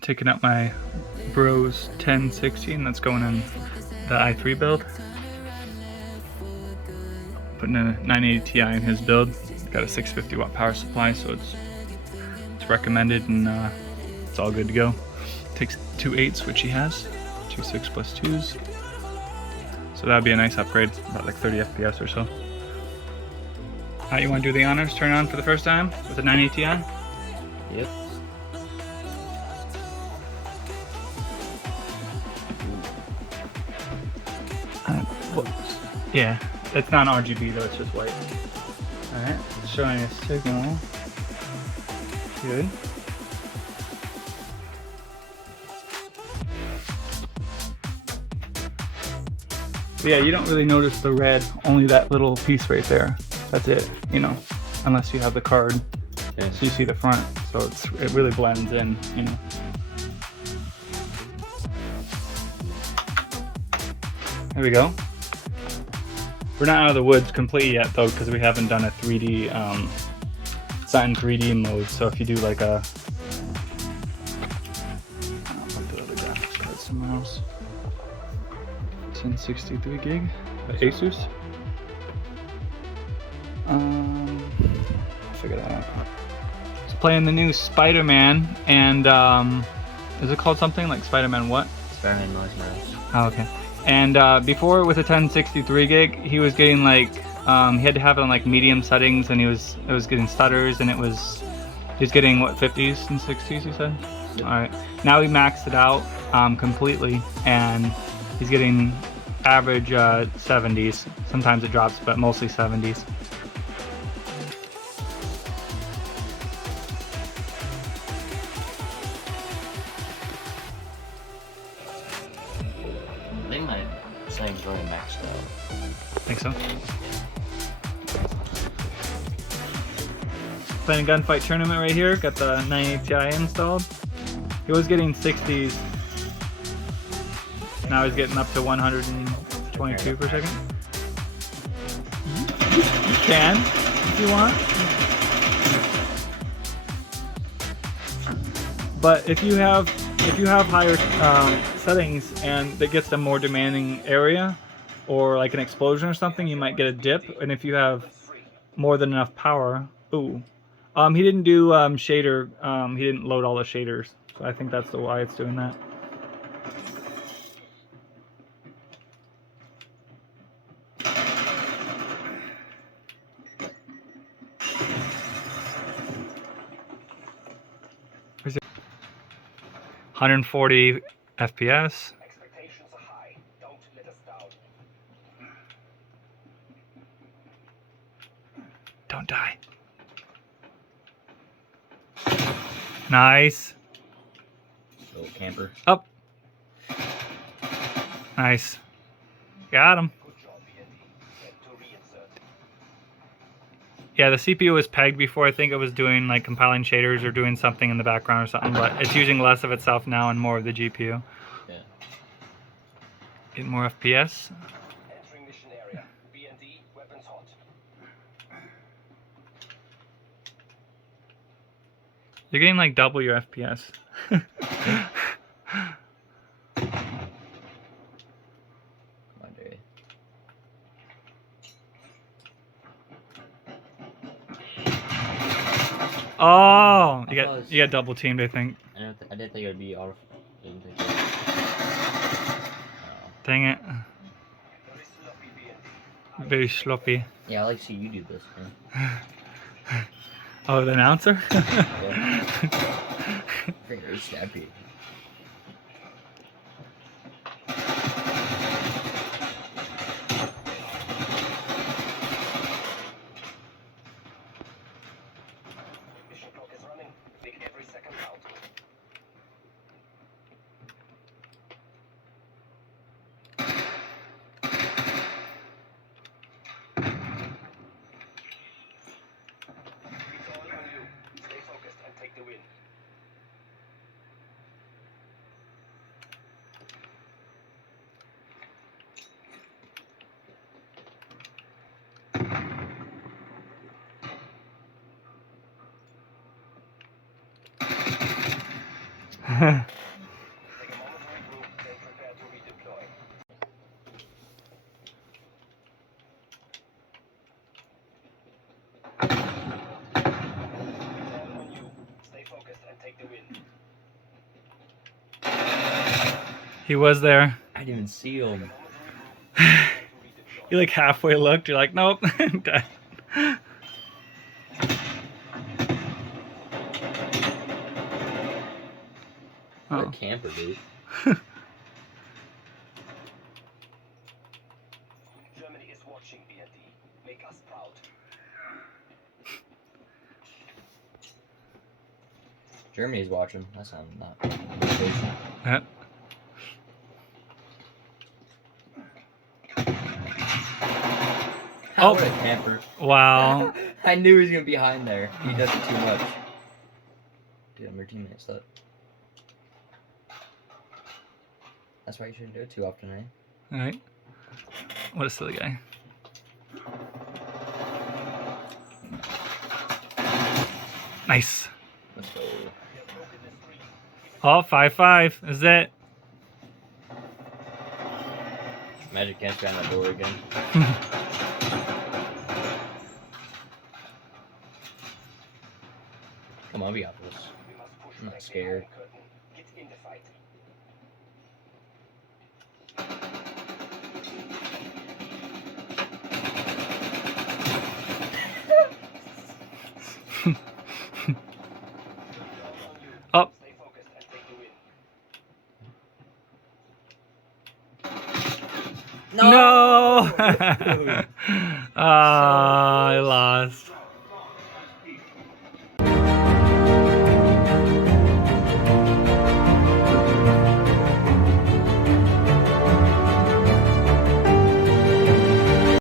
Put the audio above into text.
taking up my Bros 1016 that's going in the i3 build. Putting a 980 Ti in his build. Got a 650 watt power supply, so it's recommended, and it's all good to go. Takes 2 8s, which he has, 2 6 plus 2s. So that'd be a nice upgrade, about like 30 FPS or so. Alright, you want to do the honors? Turn on for the first time with a 980 Ti? Yep. Yeah, it's not RGB though, it's just white. Alright, showing a signal. Good. But yeah, you don't really notice the red, only that little piece right there. That's it, you know, unless you have the card. Okay. So you see the front, so it really blends in, you know. There we go. We're not out of the woods completely yet though, because we haven't done a 3D, it's not in 3D mode. So if you do like a, I'll put the other graphics card somewhere else. 1063 gig, Asus. Figure that out. It's playing the new Spider-Man, and is it called something like Spider-Man what? Spider-Man Miles Morales. Oh, okay. And before with a 1063 gig, he was getting like he had to have it on like medium settings, and it was getting stutters, and he was getting what, 50s and 60s, you said? Yep. All right. Now he maxed it out completely, and he's getting average 70s. Sometimes it drops, but mostly 70s. I think my settings already maxed out. Think so? Playing a gunfight tournament right here. Got the 980 Ti installed. He was getting 60s. Now he's getting up to 122 per second. You can, if you want. But if you have higher settings and that gets a more demanding area, or like an explosion or something, you might get a dip. And if you have more than enough power, ooh. He didn't do shader. He didn't load all the shaders, so I think that's why it's doing that. Is it 140 FPS? Expectations are high. Don't let us down. Don't die. Nice. Little camper. Up. Nice. Got him. Good job, BND. Set to reinsert. Yeah, the CPU was pegged before. I think it was doing like compiling shaders or doing something in the background or something, but it's using less of itself now and more of the GPU. Yeah. Getting more FPS. Entering mission area. BND, weapons hot. You're getting like double your FPS. One day. Oh, you got double teamed, I think. I didn't think it would be all. Didn't think it Dang it. Very sloppy, BND. Very sloppy. Yeah, I like to see you do this, man. Oh, the announcer? Yeah. Very snappy. Mission clock is running. Make every second count. It's all on you. Stay focused and take the win. Take a moment to regroup, then prepare to redeploy. It's all on you. Stay focused and take the win. He was there. I didn't even see him. You like halfway looked. You're like, nope. I'm dead. What Oh. a camper, dude. Germany is watching, BND. Make us proud. Germany's watching. That sounds not. Yeah. Oh, what a camper. Wow. I knew he was gonna be behind there. He does it too much. Dude, I'm your teammates though. That's why you shouldn't do it too often, eh? All right. What a silly guy. Nice. Let's go. Oh, 5-5. Is it? Magic can't stand that door again. Come on, we got this. We must push I'm not back the scared. Iron Curtain. Get in the fight. Up. Stay focused and take the win. No. Dude.